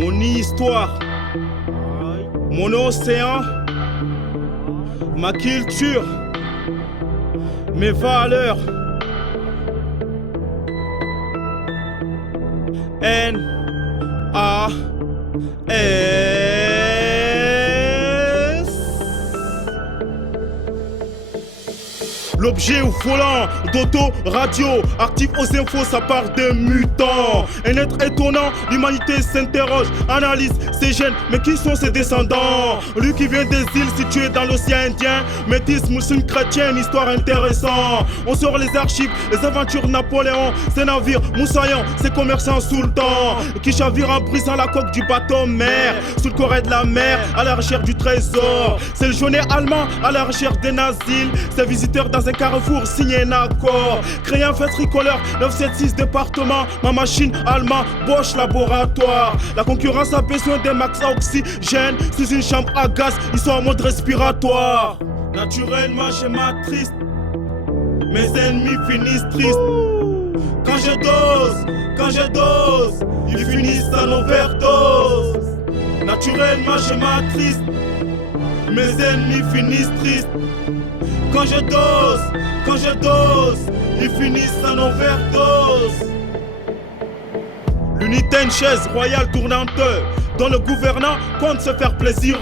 Mon histoire, mon océan, ma culture, mes valeurs. N-A-S. L'objet au volant d'auto-radio, actif aux infos, ça part des mutants. Un être étonnant, l'humanité s'interroge, analyse ses gènes, mais qui sont ses descendants? Lui qui vient des îles situées dans l'océan Indien, métis, musulman, chrétien, une histoire intéressante. On sort les archives, les aventures Napoléon, ses navires, moussaillants, ses commerçants sous le temps, qui chavirent en brisant la coque du bateau mer, sous le corps de la mer, à la recherche du trésor. C'est le jaunet allemand à la recherche des nazis, ses visiteurs dans un carrefour signé un accord. Créé un fait tricolore, 976 département, ma machine allemand, Bosch laboratoire. La concurrence a besoin des max oxygène, sous une chambre à gaz, ils sont en mode respiratoire. Naturellement j'ai ma triste, mes ennemis finissent tristes. Quand je dose, ils finissent en overdose. Naturellement j'ai ma triste, mes ennemis finissent tristes. Quand je dose, ils finissent en overdose. L'unité une chaise royale tournante, dont le gouvernant compte se faire plaisir.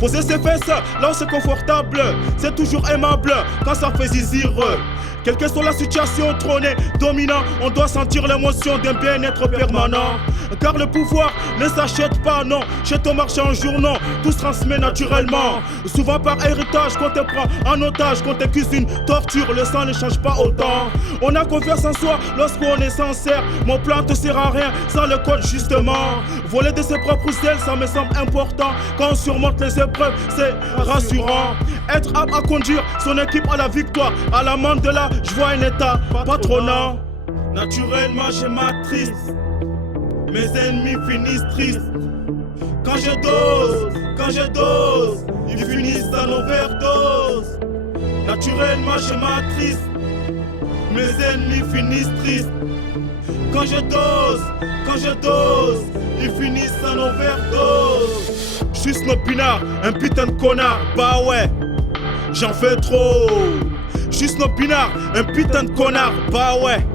Poser ses fesses là où c'est confortable, c'est toujours aimable quand ça fait zizir. Quelle que soit la situation, trônée, dominant, on doit sentir l'émotion d'un bien-être permanent. Car le pouvoir ne s'achète pas, non. Chez ton marchand en journaux, tout se transmet naturellement. Souvent par héritage qu'on te prend en otage, qu'on t'accuse d'une torture, le sang ne change pas autant. On a confiance en soi lorsqu'on est sincère. Mon plan te sert à rien sans le code justement. Voler de ses propres ailes, ça me semble important. Quand on surmonte les épreuves, c'est rassurant. Être apte à conduire son équipe à la victoire, à l'amende de la joie un état patronant. Naturellement j'ai ma triste, mes ennemis finissent tristes. Quand je dose, ils finissent en overdose. Naturellement j'ai ma triste, mes ennemis finissent tristes. Quand je dose, ils finissent en overdose. J'suis snopinard, un putain de connard, bah ouais, j'en fais trop. J'suis snopinard, un putain de connard, bah ouais,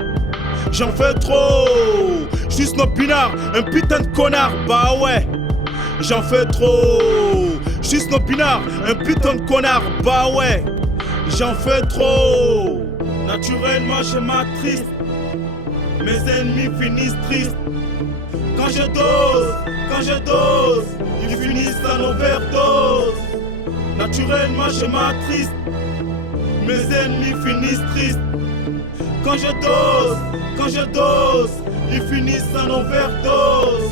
j'en fais trop. J'suis snopinard, un putain de connard, bah ouais, j'en fais trop. J'suis snopinard, un putain de connard, bah ouais, j'en fais trop. Naturellement j'ai ma triste, mes ennemis finissent tristes. Quand je dose, ils finissent en overdose. Naturellement j'ai ma triste, mes ennemis finissent tristes. Quand je dose, ils finissent en overdose.